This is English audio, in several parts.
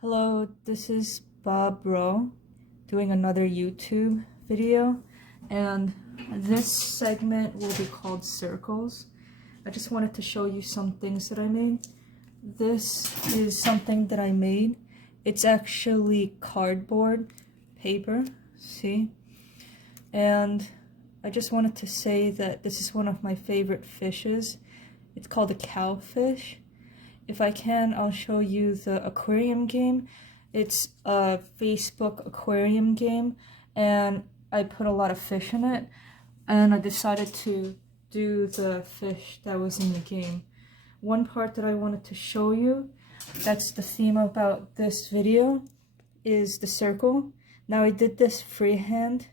Hello, this is Bob Rowe doing another YouTube video, and this segment will be called Circles. I just wanted to show you some things that I made. This is something that I made. It's actually cardboard paper, see? And I just wanted to say that this is one of my favorite fishes. It's called a cowfish. If I can, I'll show you the aquarium game. It's a Facebook aquarium game, and I put a lot of fish in it, and I decided to do the fish that was in the game. One part that I wanted to show you, that's the theme about this video, is the circle. Now I did this freehand.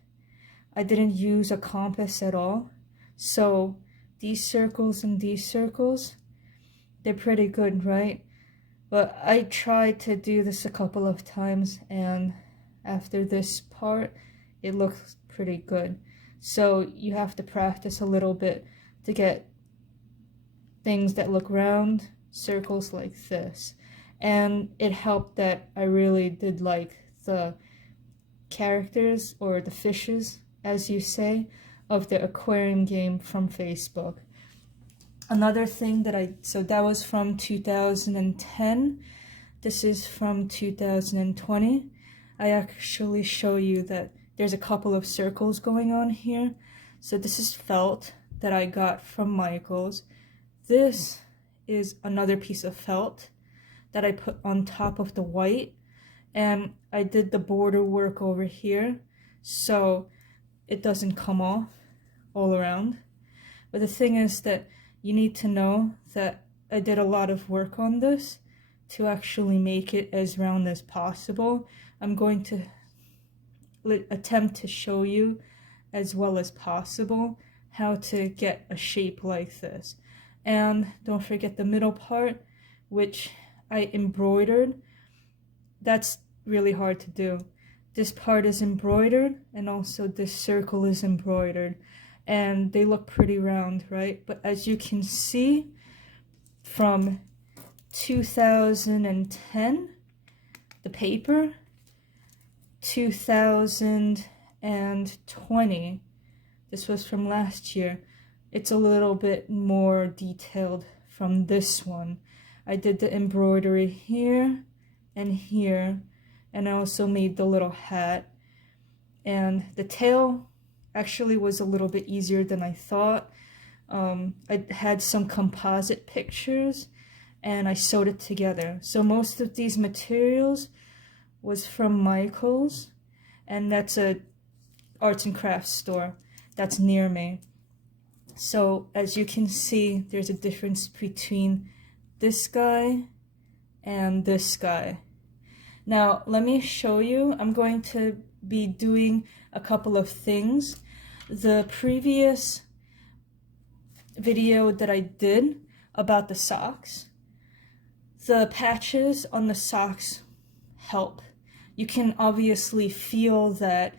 I didn't use a compass at all. So these circles and these circles, they're pretty good, right? But I tried to do this a couple of times, and after this part, it looks pretty good. So you have to practice a little bit to get things that look round, circles like this. And it helped that I really did like the characters, or the fishes, as you say, of the aquarium game from Facebook. Another thing that so that was from 2010. This is from 2020. I actually show you that there's a couple of circles going on here. So this is felt that I got from Michael's. This is another piece of felt that I put on top of the white, and I did the border work over here so it doesn't come off all around. But the thing is that you need to know that I did a lot of work on this to actually make it as round as possible. I'm going to attempt to show you as well as possible how to get a shape like this. And don't forget the middle part, which I embroidered. That's really hard to do. This part is embroidered, and also this circle is embroidered. And they look pretty round, right? But as you can see, from 2010, the paper, 2020, this was from last year, it's a little bit more detailed from this one. I did the embroidery here and here, and I also made the little hat. And the tail actually was a little bit easier than I thought. I had some composite pictures and I sewed it together. So most of these materials was from Michael's, and that's a arts and crafts store that's near me. So as you can see, there's a difference between this guy and this guy. Now let me show you. I'm going to be doing a couple of things. The previous video that I did about the socks, the patches on the socks help. You can obviously feel that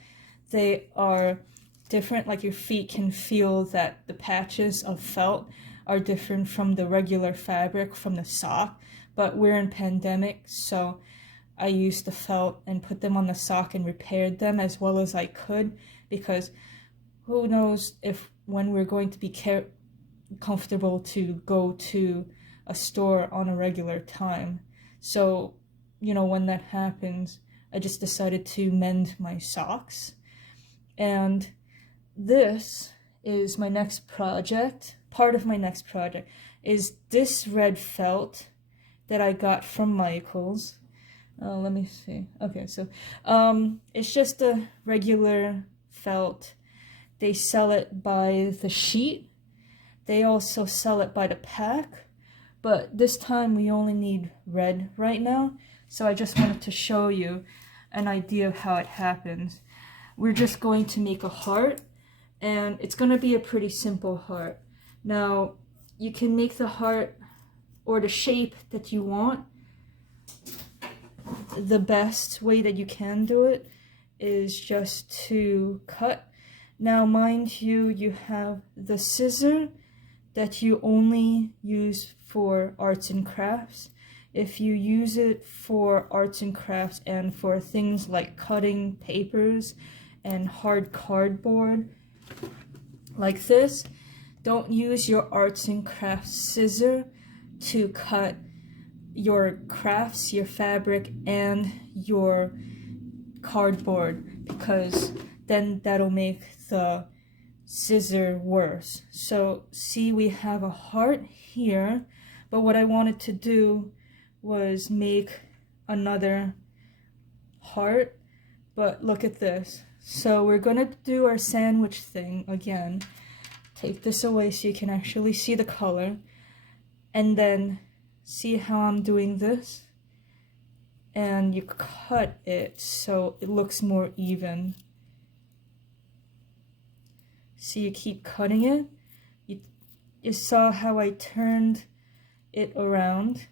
they are different, like your feet can feel that the patches of felt are different from the regular fabric from the sock, but we're in pandemic, so I used the felt and put them on the sock and repaired them as well as I could, because who knows when we're going to be comfortable to go to a store on a regular time. So, when that happens, I just decided to mend my socks. And this is my next project. Part of my next project is this red felt that I got from Michael's. Let me see. Okay, so it's just a regular felt. They sell it by the sheet. They also sell it by the pack. But this time we only need red right now. So I just wanted to show you an idea of how it happens. We're just going to make a heart, and it's going to be a pretty simple heart. Now, you can make the heart or the shape that you want. The best way that you can do it is just to cut. Now, mind you, you have the scissor that you only use for arts and crafts. if you use it for arts and crafts and for things like cutting papers and hard cardboard like this, don't use your arts and crafts scissor to cut your crafts, your fabric, and your cardboard, because then that'll make the scissor worse. So see, we have a heart here, but what I wanted to do was make another heart, but look at this. So we're gonna do our sandwich thing again. Take this away so you can actually see the color, and then see how I'm doing this, and you cut it so it looks more even. So you keep cutting it. You saw how I turned it around.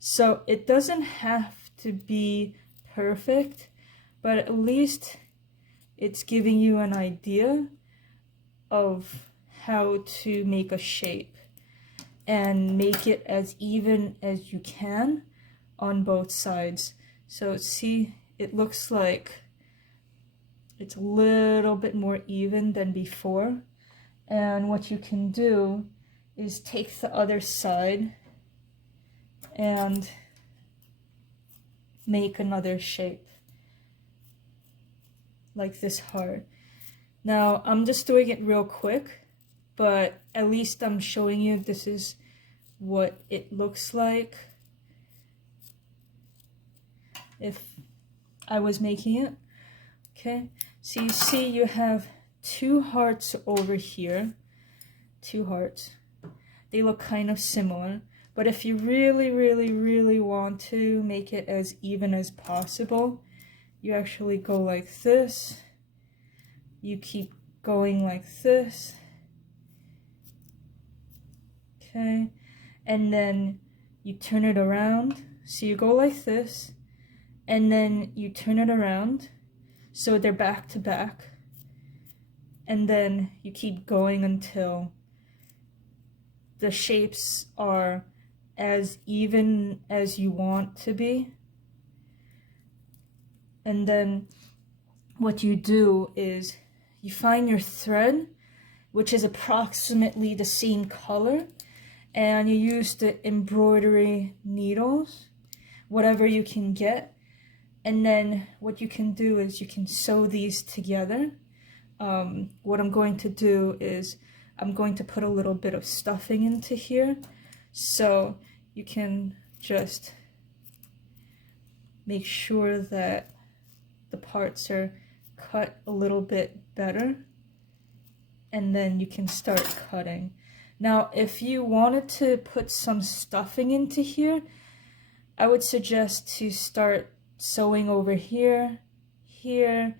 So it doesn't have to be perfect, but at least it's giving you an idea of how to make a shape and make it as even as you can on both sides. So see, it looks like it's a little bit more even than before. And what you can do is take the other side and make another shape like this heart. Now I'm just doing it real quick, but at least I'm showing you this is what it looks like if I was making it. Okay, so you see you have two hearts over here, two hearts. They look kind of similar, but if you really want to make it as even as possible, you actually go like this. You keep going like this. Okay, and then you turn it around. So you go like this, and then you turn it around so they're back to back, and then you keep going until the shapes are as even as you want to be. And then what you do is you find your thread, which is approximately the same color, and you use the embroidery needles, whatever you can get. And then what you can do is you can sew these together. What I'm going to do is I'm going to put a little bit of stuffing into here, so you can just make sure that the parts are cut a little bit better, and then you can start cutting. Now if you wanted to put some stuffing into here, I would suggest to start sewing over here, here,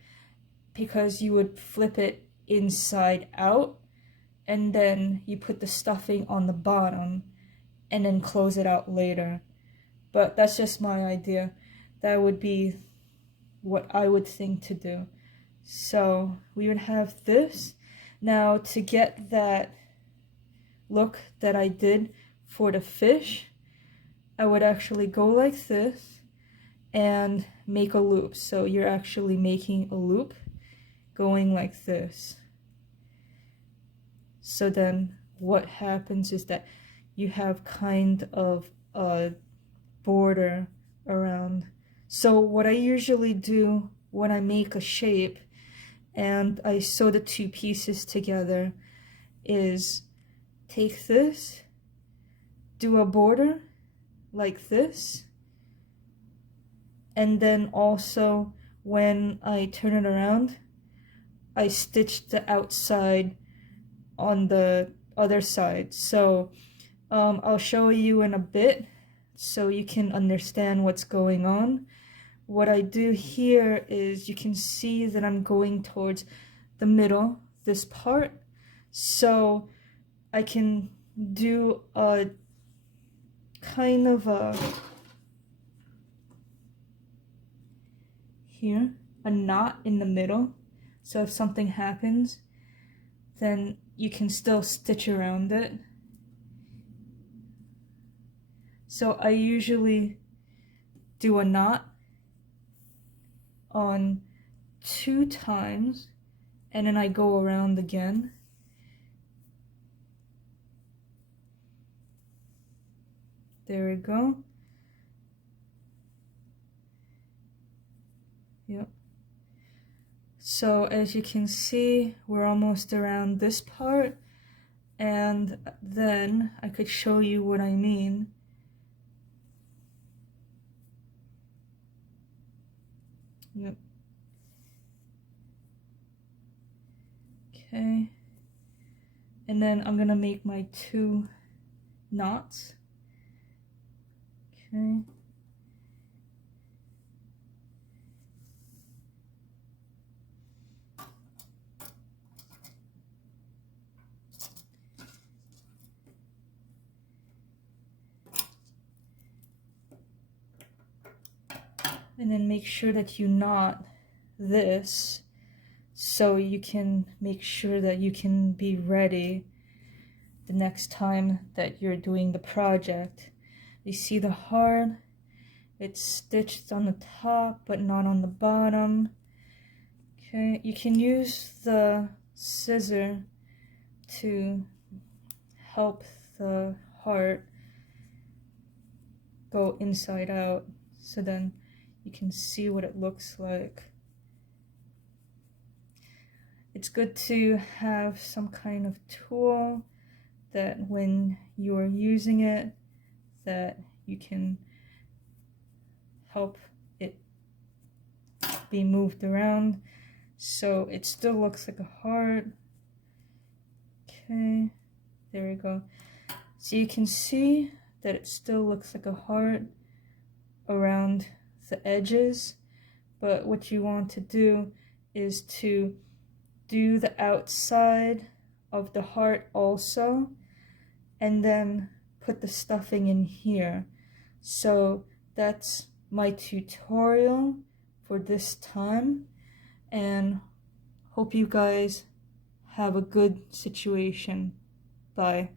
because you would flip it inside out, and then you put the stuffing on the bottom and then close it out later. But that's just my idea. That would be what I would think to do. So we would have this. Now to get that look that I did for the fish, I would actually go like this and make a loop. So you're actually making a loop going like this. So then what happens is that you have kind of a border around. So what I usually do when I make a shape and I sew the two pieces together is take this, do a border like this, and then also when I turn it around, I stitch the outside on the other side. So I'll show you in a bit so you can understand what's going on. What I do here is you can see that I'm going towards the middle, this part, so I can do a kind of a here, a knot in the middle, so if something happens then you can still stitch around it. So I usually do a knot on 2 times and then I go around again. There we go. Yep. So as you can see, we're almost around this part, and then I could show you what I mean. Yep. Okay. And then I'm gonna make my 2 knots. Okay. And then make sure that you knot this so you can make sure that you can be ready the next time that you're doing the project. You see the heart? It's stitched on the top but not on the bottom. Okay, you can use the scissor to help the heart go inside out, so then you can see what it looks like. It's good to have some kind of tool that when you're using it, that you can help it be moved around so it still looks like a heart. Okay, there we go. So you can see that it still looks like a heart around the edges, but what you want to do is to do the outside of the heart also, and then put the stuffing in here. So that's my tutorial for this time, and hope you guys have a good situation. Bye.